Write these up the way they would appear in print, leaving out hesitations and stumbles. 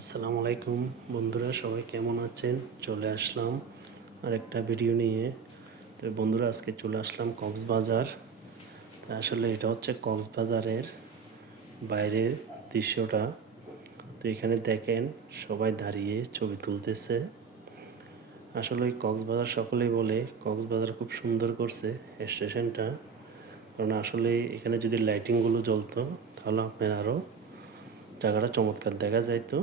আসসালামু আলাইকুম বন্ধুরা, সবাই কেমন আছেন? চলে আসলাম আর একটা ভিডিও নিয়ে। তো বন্ধুরা, আজকে চলে আসলাম কক্সবাজার। আসলে এটা হচ্ছে কক্সবাজারের বাইরের দৃশ্যটা। তো এখানে দেখেন সবাই দাঁড়িয়ে ছবি তুলতেছে। আসলে ওই কক্সবাজার সকলেই বলে কক্সবাজার খুব সুন্দর করছে স্টেশনটা, কারণ আসলে এখানে যদি লাইটিংগুলো জ্বলতো তাহলে আপনার আরও জায়গাটা চমৎকার দেখা যাইতো।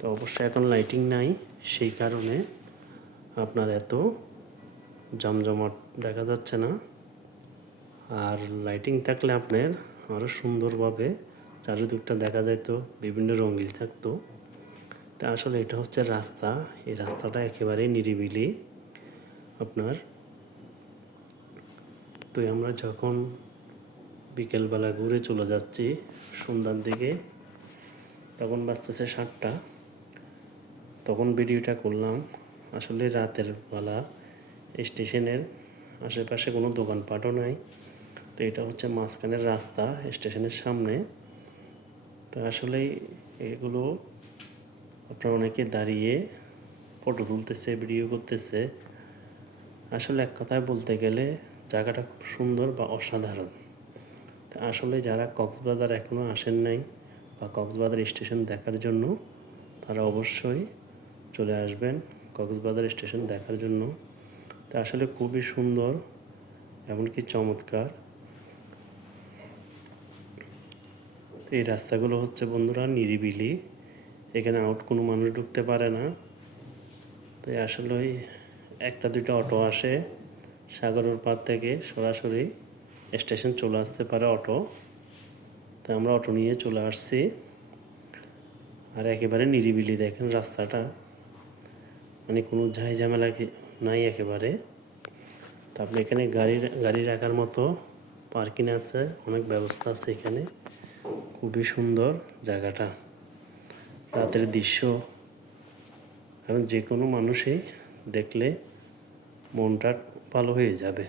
তো অবশ্যই এখন লাইটিং নাই, সেই কারণে আপনার এত জমজমাট দেখা যাচ্ছে না। আর লাইটিং থাকলে আপনার আরও সুন্দরভাবে চারিদিকটা দেখা যাইতো, বিভিন্ন রঙিন থাকতো। তা আসলে এটা হচ্ছে রাস্তা, এই রাস্তাটা একেবারেই নিরিবিলি আপনার। তো আমরা যখন বিকেলবেলা ঘুরে চলে যাচ্ছি সন্ধ্যার দিকে, তখন বাজতেছে 7টা, তখন ভিডিওটা করলাম। আসলে রাতের বেলা স্টেশনের আশেপাশে কোনো দোকানপাটও নাই। তো এটা হচ্ছে মাঝখানের রাস্তা স্টেশনের সামনে। তো আসলেই এগুলো আপনারা অনেকে দাঁড়িয়ে ফটো তুলতেছে, ভিডিও করতেছে। আসলে এক কথায় বলতে গেলে জায়গাটা খুব সুন্দর বা অসাধারণ। তো আসলে যারা কক্সবাজার এখনও আসেন নাই বা কক্সবাজার স্টেশন দেখার জন্য, তারা অবশ্যই চলে আসবেন কক্সবাজার স্টেশন দেখার জন্য। তা আসলে খুবই সুন্দর, এমনকি চমৎকার। তো এই রাস্তাগুলো হচ্ছে বন্ধুরা নিরিবিলি, এখানে আউট কোনো মানুষ ঢুকতে পারে না। তো আসলে ওই একটা দুইটা অটো আসে সাগরের পার থেকে, সরাসরি স্টেশন চলে আসতে পারে অটো। তো আমরা অটো নিয়ে চলে আসছি। আর একেবারে নিরিবিলি, দেখেন রাস্তাটা, মানে কোনো ঝাই ঝামেলা নাই একেবারে। তো আপনি এখানে গাড়ি রাখার মতো পার্কিং আছে, অনেক ব্যবস্থা আছে এখানে। খুবই সুন্দর জায়গাটা, রাতের দৃশ্য, কারণ যে কোনো মানুষই দেখলে মনটা ভালো হয়ে যাবে।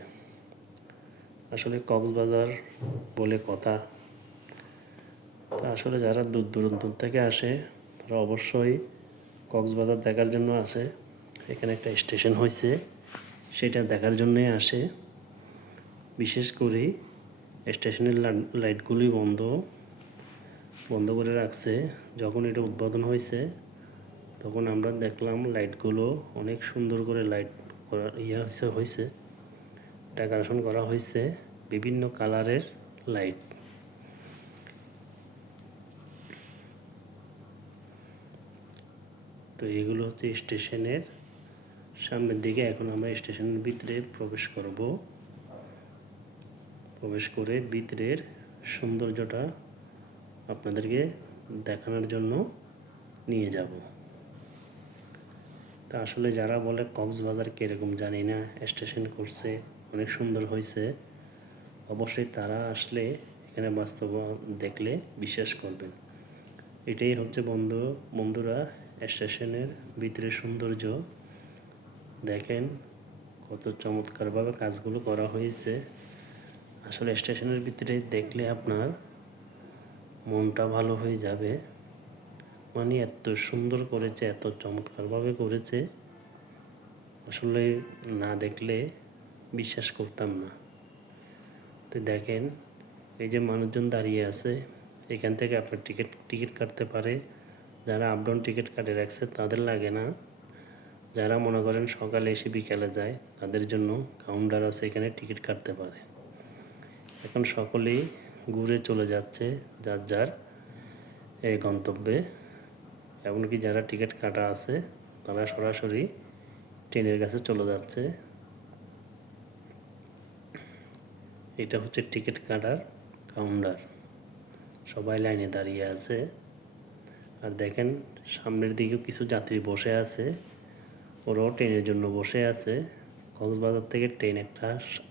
আসলে কক্সবাজার বলে কথা। তা আসলে যারা দূর দূরান্ত থেকে আসে তারা অবশ্যই কক্সবাজার দেখার জন্য আসে। এখানে একটা স্টেশন হয়েছে, সেটা দেখার জন্যই আসে। বিশেষ করে স্টেশনের লাইটগুলি বন্ধ করে রাখছে। যখন এটা উদ্বোধন হয়েছে তখন আমরা দেখলাম লাইটগুলো অনেক সুন্দর করে লাইট করা হয়েছে, ডেকোরেশন করা হয়েছে বিভিন্ন কালারের লাইট। তো এগুলো হচ্ছে স্টেশনের সামনের দিকে। এখন আমরা স্টেশনের ভিতরে প্রবেশ করে ভিতরের সৌন্দর্যটা আপনাদেরকে দেখানোর জন্য নিয়ে যাব। তা আসলে যারা বলে কক্সবাজার কীরকম জানি না, স্টেশন করছে অনেক সুন্দর হয়েছে, অবশ্যই তারা আসলে এখানে বাস্তব দেখলে বিশ্বাস করবেন। এটাই হচ্ছে বন্ধুরা স্টেশনের ভিতরে সৌন্দর্য। দেখেন কত চমৎকারভাবে কাজগুলো করা হয়েছে। আসলে স্টেশনের ভিতরে দেখলে আপনার মনটা ভালো হয়ে যাবে। মানে এত সুন্দর করেছে, এত চমৎকারভাবে করেছে, আসলে না দেখলে বিশ্বাস করতাম না। তো দেখেন এই যে মানুষজন দাঁড়িয়ে আছে, এখান থেকে আপনার টিকিট কাটতে পারে। যারা আপ ডাউন টিকিট কাটে রাখছে তাদের লাগে না। যারা মনে করেন সকালে এসে বিকালে যায় তাদের জন্য কাউন্টার আছে, এখানে টিকিট কাটতে পারে। এখন সকলেই ঘুরে চলে যাচ্ছে যার যার এই গন্তব্যে। এমনকি যারা টিকিট কাটা আছে তারা সরাসরি ট্রেনের কাছে চলে যাচ্ছে। এটা হচ্ছে টিকিট কাটার কাউন্টার, সবাই লাইনে দাঁড়িয়ে আছে। আর দেখেন সামনের দিকেও কিছু যাত্রী বসে আছে, ওরাও ট্রেনের জন্য বসে আছে। কক্সবাজার থেকে ট্রেন একটা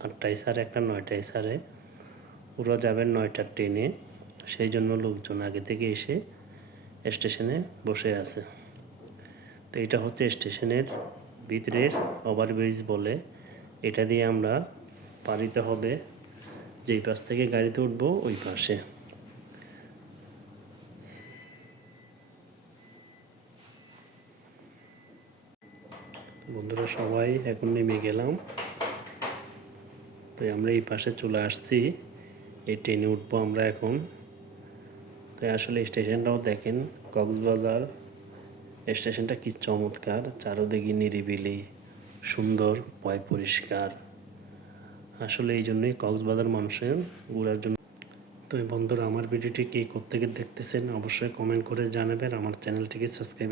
8টায় ছাড়ে, একটা 9টায় ছাড়ে। ওরা যাবেন 9টার ট্রেনে, সেই জন্য লোকজন আগে থেকে এসে স্টেশনে বসে আছে। তো এটা হচ্ছে স্টেশনের ভিতরের ওভারব্রিজ বলে, এটা দিয়ে আমরা পার দিতে হবে। যেই পাশ থেকে গাড়িতে উঠবো ওই পাশে। বন্ধুরা সবাই এখন নেমে গেলাম। তো আমরা এই পাশে চলে আসছি, এই ট্রেনে উঠবো আমরা এখন। তো আসলে স্টেশনটাও দেখেন, কক্সবাজার স্টেশনটা কি চমৎকার, চারোদিকে নিরিবিলি, সুন্দর, পয় পরিষ্কার। আসলে এই জন্যই কক্সবাজার মানুষের ঘোরার জন্য। তো বন্ধুরা আমার ভিডিওটি কে কোত্থেকে দেখতেছেন অবশ্যই কমেন্ট করে জানাবেন, আমার চ্যানেলটিকে সাবস্ক্রাইব